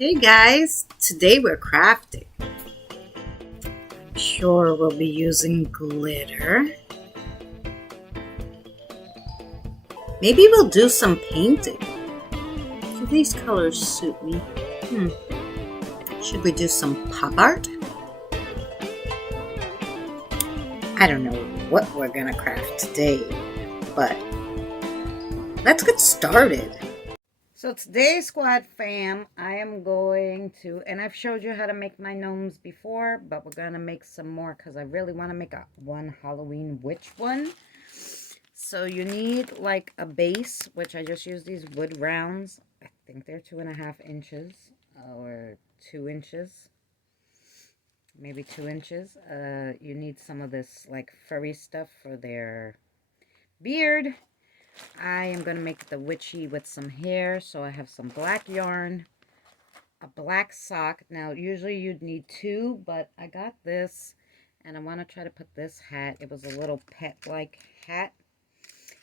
Hey guys, today we're crafting. I'm sure we'll be using glitter. Maybe we'll do some painting. Do these colors suit me? Should we do some pop art? I don't know what we're gonna craft today, but let's get started. So today, Squad Fam, I am going to, and I've showed you how to make my gnomes before, but we're going to make some more because I really want to make one Halloween witch one. So you need like a base, which I just use these wood rounds. I think they're 2.5 inches or 2 inches, maybe 2 inches. You need some of this like furry stuff for their beard. I am going to make the witchy with some hair, so I have some black yarn, a black sock. Now, usually you'd need 2, but I got this, and I want to try to put this hat. It was a little pet-like hat,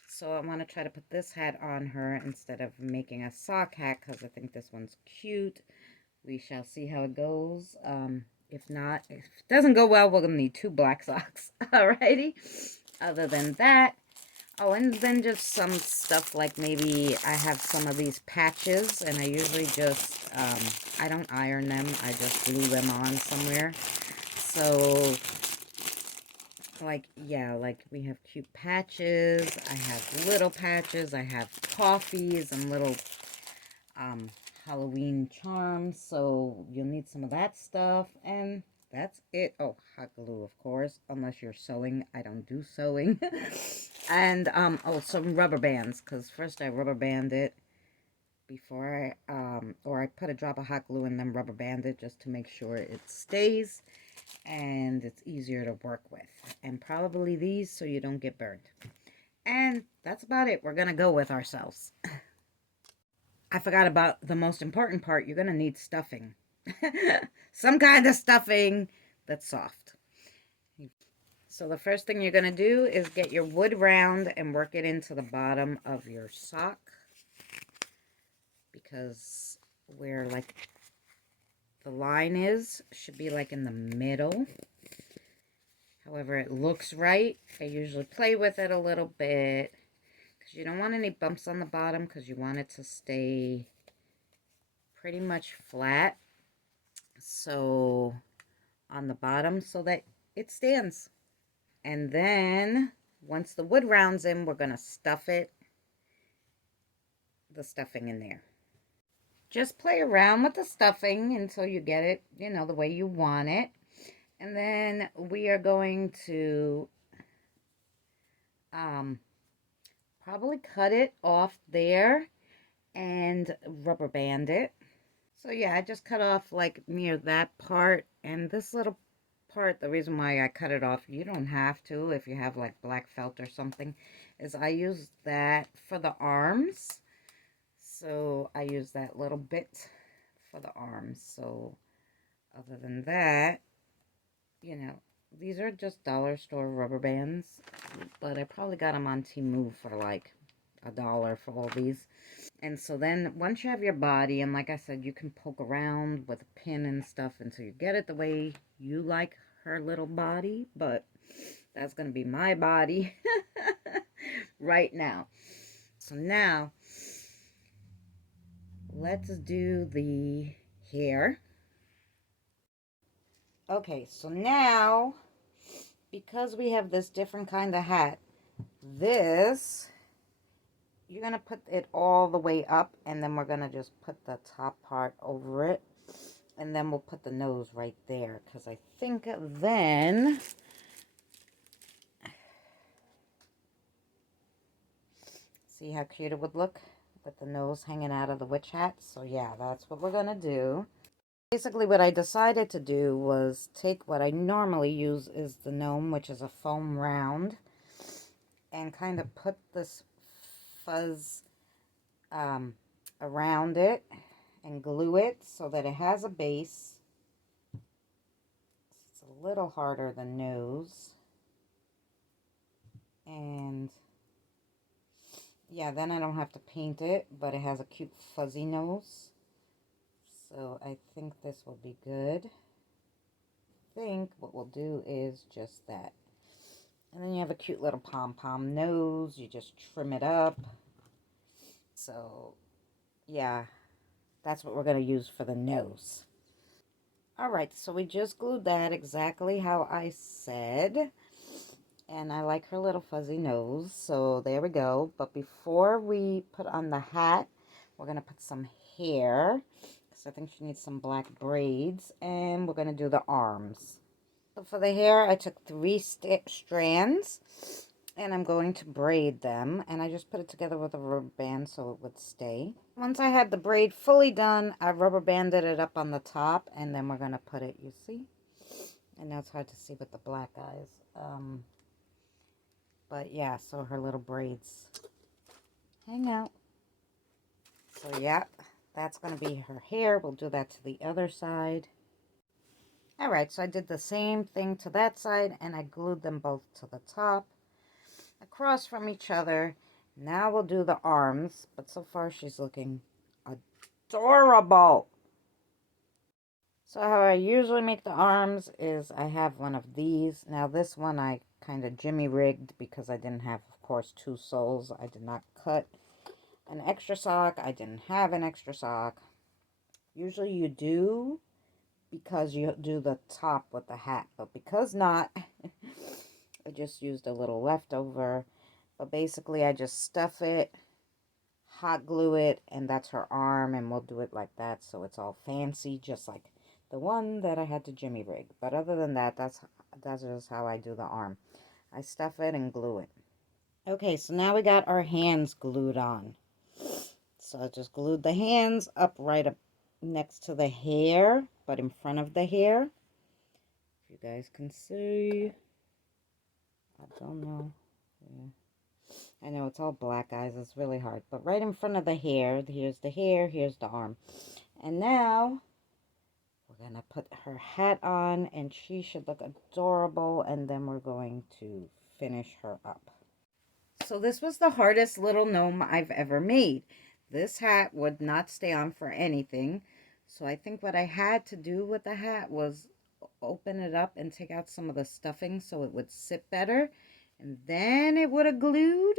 so I want to try to put this hat on her instead of making a sock hat, because I think this one's cute. We shall see how it goes. If not, if it doesn't go well, we're going to need 2 black socks. Alrighty? Other than that, oh, and then just some stuff like maybe I have some of these patches, and I usually just, I don't iron them, I just glue them on somewhere. So, like, yeah, like we have cute patches, I have little patches, I have coffees and little Halloween charms, so you'll need some of that stuff, and that's it. Oh, hot glue, of course, unless you're sewing. I don't do sewing. And, oh, some rubber bands, because first I rubber band it before or I put a drop of hot glue and then rubber band it just to make sure it stays and it's easier to work with. And probably these so you don't get burned. And that's about it. We're going to go with ourselves. I forgot about the most important part. You're going to need stuffing. Some kind of stuffing that's soft. So the first thing you're going to do is get your wood round and work it into the bottom of your sock. Because where like the line is, should be like in the middle. However it looks right. I usually play with it a little bit. Because you don't want any bumps on the bottom because you want it to stay pretty much flat. So on the bottom so that it stands. And then once the wood round's in, we're going to stuff it, the stuffing in there. Just play around with the stuffing until you get it, you know, the way you want it. And then we are going to probably cut it off there and rubber band it. So yeah, I just cut off like near that part, and this little part, the reason why I cut it off, you don't have to if you have like black felt or something, is I use that for the arms. So I use that little bit for the arms. So other than that, you know, these are just dollar store rubber bands, but I probably got them on Temu for like $1 for all these. And so then once you have your body, and like I said, you can poke around with a pin and stuff until you get it the way you like her little body, but that's going to be my body right now. So now let's do the hair. Okay, so now because we have this different kind of hat, this, you're going to put it all the way up, and then we're going to just put the top part over it, and then we'll put the nose right there, because I think then, see how cute it would look with the nose hanging out of the witch hat? So yeah, that's what we're going to do. Basically what I decided to do was take what I normally use is the gnome, which is a foam round, and kind of put this fuzz around it and glue it so that it has a base. It's a little harder than nose. And yeah, then I don't have to paint it, but it has a cute fuzzy nose. So I think this will be good. I think what we'll do is just that. And then you have a cute little pom-pom nose. You just trim it up. So, yeah, that's what we're going to use for the nose. Alright, so we just glued that exactly how I said. And I like her little fuzzy nose, so there we go. But before we put on the hat, we're going to put some hair, because I think she needs some black braids, and we're going to do the arms. So for the hair, I took 3 strands, and I'm going to braid them, and I just put it together with a rubber band so it would stay. Once I had the braid fully done, I rubber banded it up on the top, and then we're going to put it, you see? And now it's hard to see with the black eyes. But yeah, so her little braids hang out. So yeah, that's going to be her hair. We'll do that to the other side. Alright, so I did the same thing to that side, and I glued them both to the top, across from each other. Now we'll do the arms, but so far she's looking adorable. So how I usually make the arms is I have one of these. Now this one I kind of jimmy rigged because I didn't have, of course, 2 soles. I did not cut an extra sock. I didn't have an extra sock. Usually you do, because you do the top with the hat, but because not, I just used a little leftover. But basically I just stuff it, hot glue it, and that's her arm, and we'll do it like that so it's all fancy, just like the one that I had to jimmy rig. But other than that, that's just how I do the arm. I stuff it and glue it. Okay, so now we got our hands glued on. So I just glued the hands up right up next to the hair, but in front of the hair. If you guys can see. I don't know. Yeah. I know it's all black, guys. It's really hard. But right in front of the hair, here's the hair, here's the arm. And now we're going to put her hat on, and she should look adorable. And then we're going to finish her up. So this was the hardest little gnome I've ever made. This hat would not stay on for anything. So I think what I had to do with the hat was open it up and take out some of the stuffing so it would sit better. And then it would have glued.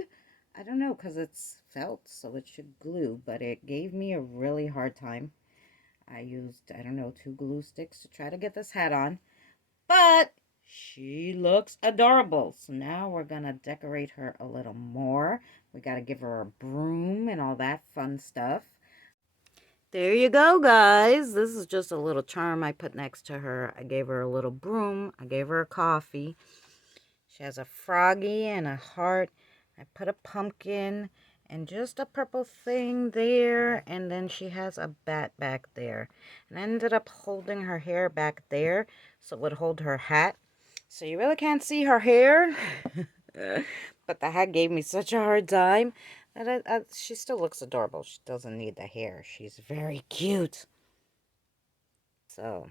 I don't know, because it's felt, so it should glue. But it gave me a really hard time. I used, I don't know, 2 glue sticks to try to get this hat on. But she looks adorable. So now we're going to decorate her a little more. We got to give her a broom and all that fun stuff. There you go, guys. This is just a little charm I put next to her. I gave her a little broom. I gave her a coffee. She has a froggy and a heart. I put a pumpkin and just a purple thing there. And then she has a bat back there. And I ended up holding her hair back there so it would hold her hat. So you really can't see her hair. But the hat gave me such a hard time. She still looks adorable. She doesn't need the hair. She's very cute. So,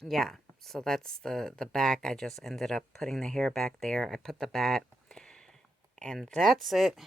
yeah. So that's the back. I just ended up putting the hair back there. I put the bat. And that's it.